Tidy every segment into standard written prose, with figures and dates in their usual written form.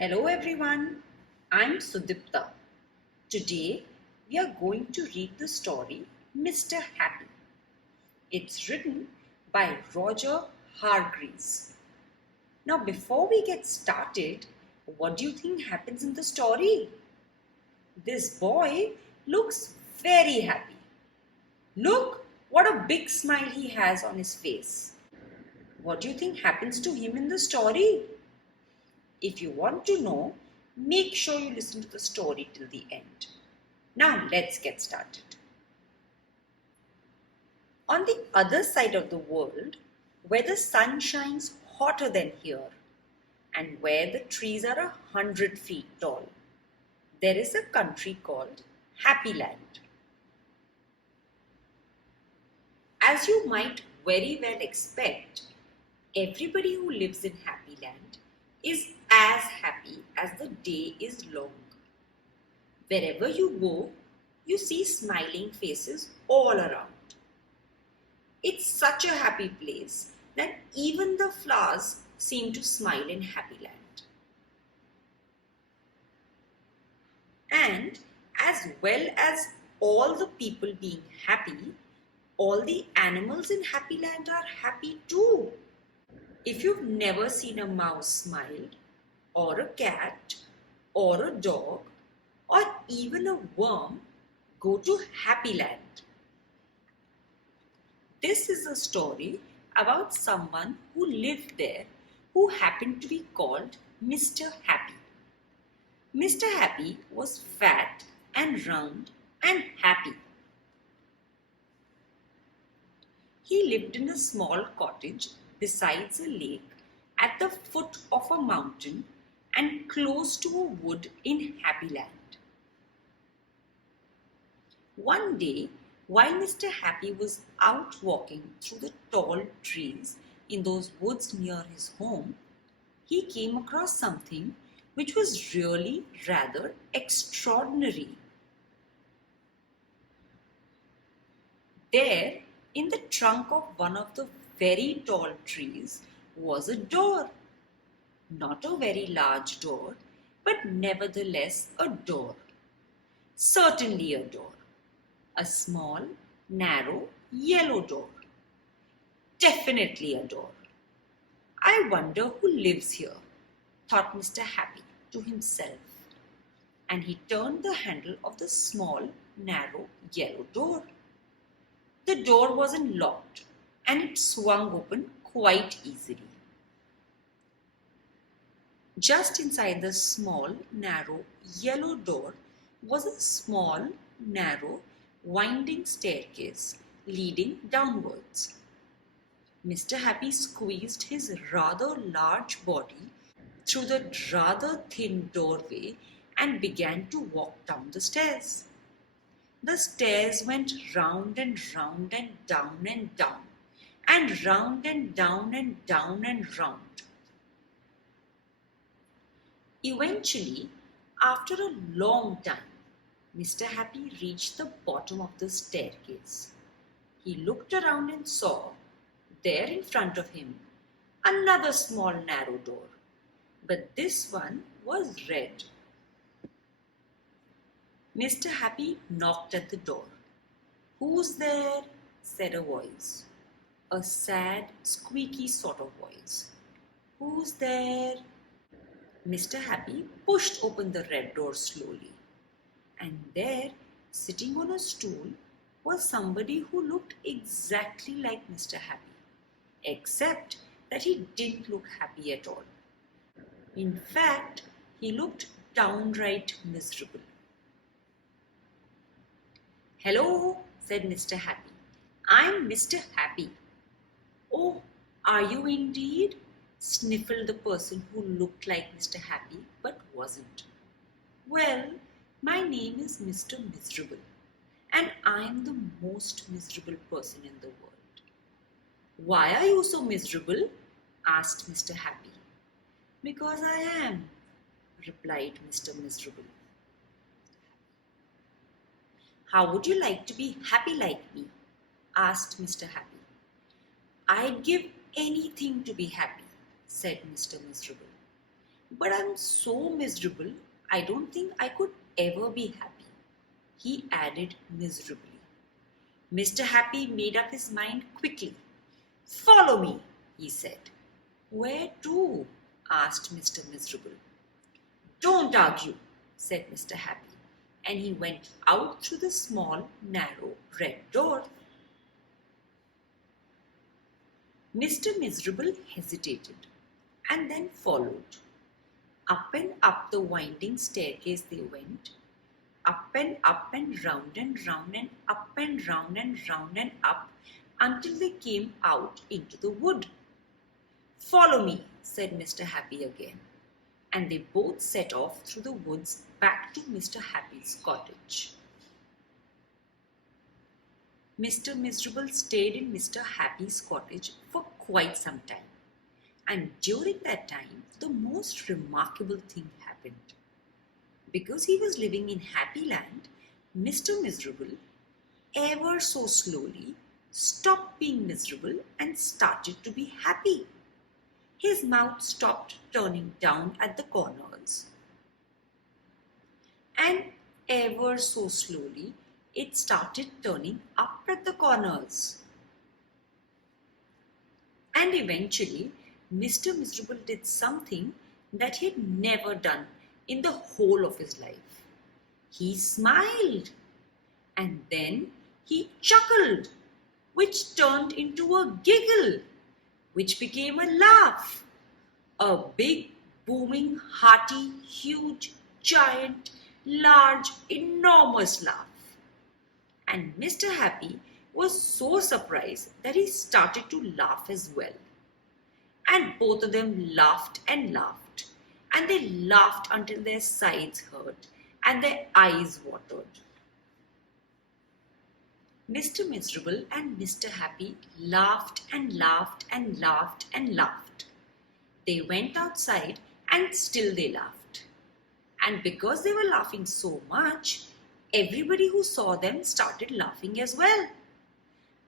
Hello everyone, I'm Sudipta. Today we are going to read the story Mr. Happy. It's written by Roger Hargreaves. Now, before we get started, what do you think happens in the story? This boy looks very happy. Look what a big smile he has on his face. What do you think happens to him in the story? If you want to know, make sure you listen to the story till the end. Now let's get started. On the other side of the world, where the sun shines hotter than here, and where the trees are 100 feet tall, there is a country called Happyland. As you might very well expect, everybody who lives in Happyland is as happy as the day is long. Wherever you go, you see smiling faces all around. It's such a happy place that even the flowers seem to smile in Happyland. And as well as all the people being happy, all the animals in Happyland are happy too. If you've never seen a mouse smile, or a cat, or a dog, or even a worm, go to Happyland. This is a story about someone who lived there who happened to be called Mr. Happy. Mr. Happy was fat and round and happy. He lived in a small cottage besides a lake at the foot of a mountain and close to a wood in Happyland. One day, while Mr. Happy was out walking through the tall trees in those woods near his home, he came across something which was really rather extraordinary. There, in the trunk of one of the very tall trees, was a door. Not a very large door, but nevertheless a door. Certainly a door. A small, narrow, yellow door. Definitely a door. I wonder who lives here, thought Mr. Happy to himself. And he turned the handle of the small, narrow, yellow door. The door wasn't locked and it swung open quite easily. Just inside the small, narrow, yellow door was a small, narrow, winding staircase leading downwards. Mr. Happy squeezed his rather large body through the rather thin doorway and began to walk down the stairs. The stairs went round and round and down and down, and round and down and down and round. Eventually, after a long time, Mr. Happy reached the bottom of the staircase. He looked around and saw, there in front of him, another small narrow door. But this one was red. Mr. Happy knocked at the door. "Who's there?" said a voice. A sad, squeaky sort of voice. "Who's there?" Mr. Happy pushed open the red door slowly. And there, sitting on a stool, was somebody who looked exactly like Mr. Happy, except that he didn't look happy at all. In fact, he looked downright miserable. "Hello," said Mr. Happy. "I'm Mr. Happy." "Oh, are you indeed?" sniffled the person who looked like Mr. Happy but wasn't. "Well, my name is Mr. Miserable, and I'm the most miserable person in the world." "Why are you so miserable?" asked Mr. Happy. "Because I am," replied Mr. Miserable. "How would you like to be happy like me?" asked Mr. Happy. "I'd give anything to be happy," said Mr. Miserable. But I'm so miserable, I don't think I could ever be happy, he added miserably. Mr. Happy made up his mind quickly. Follow me, he said. Where to? Asked Mr. Miserable. Don't argue, said Mr. Happy, and he went out through the small, narrow, red door. Mr. Miserable hesitated and then followed. Up and up the winding staircase they went, up and round and up and round and up until they came out into the wood. Follow me, said Mr. Happy again, and they both set off through the woods back to Mr. Happy's cottage. Mr. Miserable stayed in Mr. Happy's cottage for quite some time, and during that time, the most remarkable thing happened. Because he was living in Happyland, Mr. Miserable, ever so slowly, stopped being miserable and started to be happy. His mouth stopped turning down at the corners. And ever so slowly, it started turning up at the corners. And eventually, Mr. Miserable did something that he had never done in the whole of his life. He smiled, and then he chuckled, which turned into a giggle, which became a laugh. A big, booming, hearty, huge, giant, large, enormous laugh. And Mr. Happy was so surprised that he started to laugh as well. And both of them laughed, and they laughed until their sides hurt and their eyes watered. Mr. Miserable and Mr. Happy laughed and laughed and laughed and laughed. They went outside and still they laughed. And because they were laughing so much, everybody who saw them started laughing as well.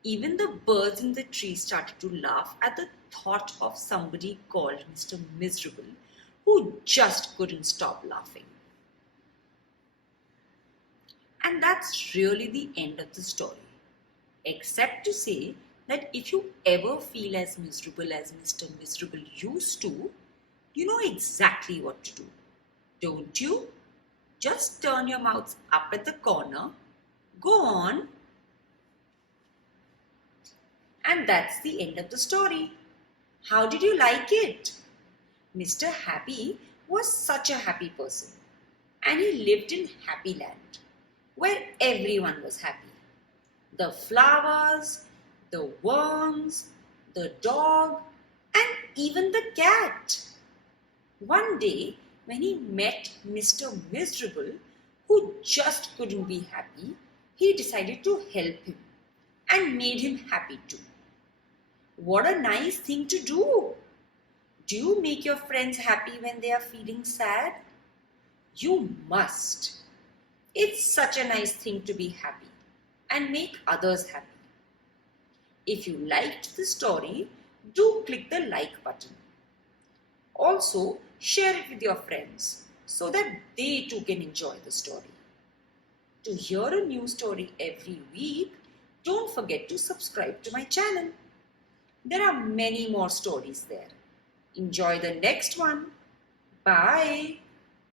Even the birds in the tree started to laugh at the thought of somebody called Mr. Miserable who just couldn't stop laughing. And that's really the end of the story. Except to say that if you ever feel as miserable as Mr. Miserable used to, you know exactly what to do. Don't you? Just turn your mouths up at the corner. Go on. And that's the end of the story. How did you like it? Mr. Happy was such a happy person, and he lived in Happyland, where everyone was happy. The flowers, the worms, the dog, and even the cat. One day, when he met Mr. Miserable, who just couldn't be happy, he decided to help him and made him happy too. What a nice thing to do! Do you make your friends happy when they are feeling sad? You must. It's such a nice thing to be happy and make others happy. If you liked the story, do click the like button. Also, share it with your friends so that they too can enjoy the story. To hear a new story every week, don't forget to subscribe to my channel. There are many more stories there. Enjoy the next one. Bye.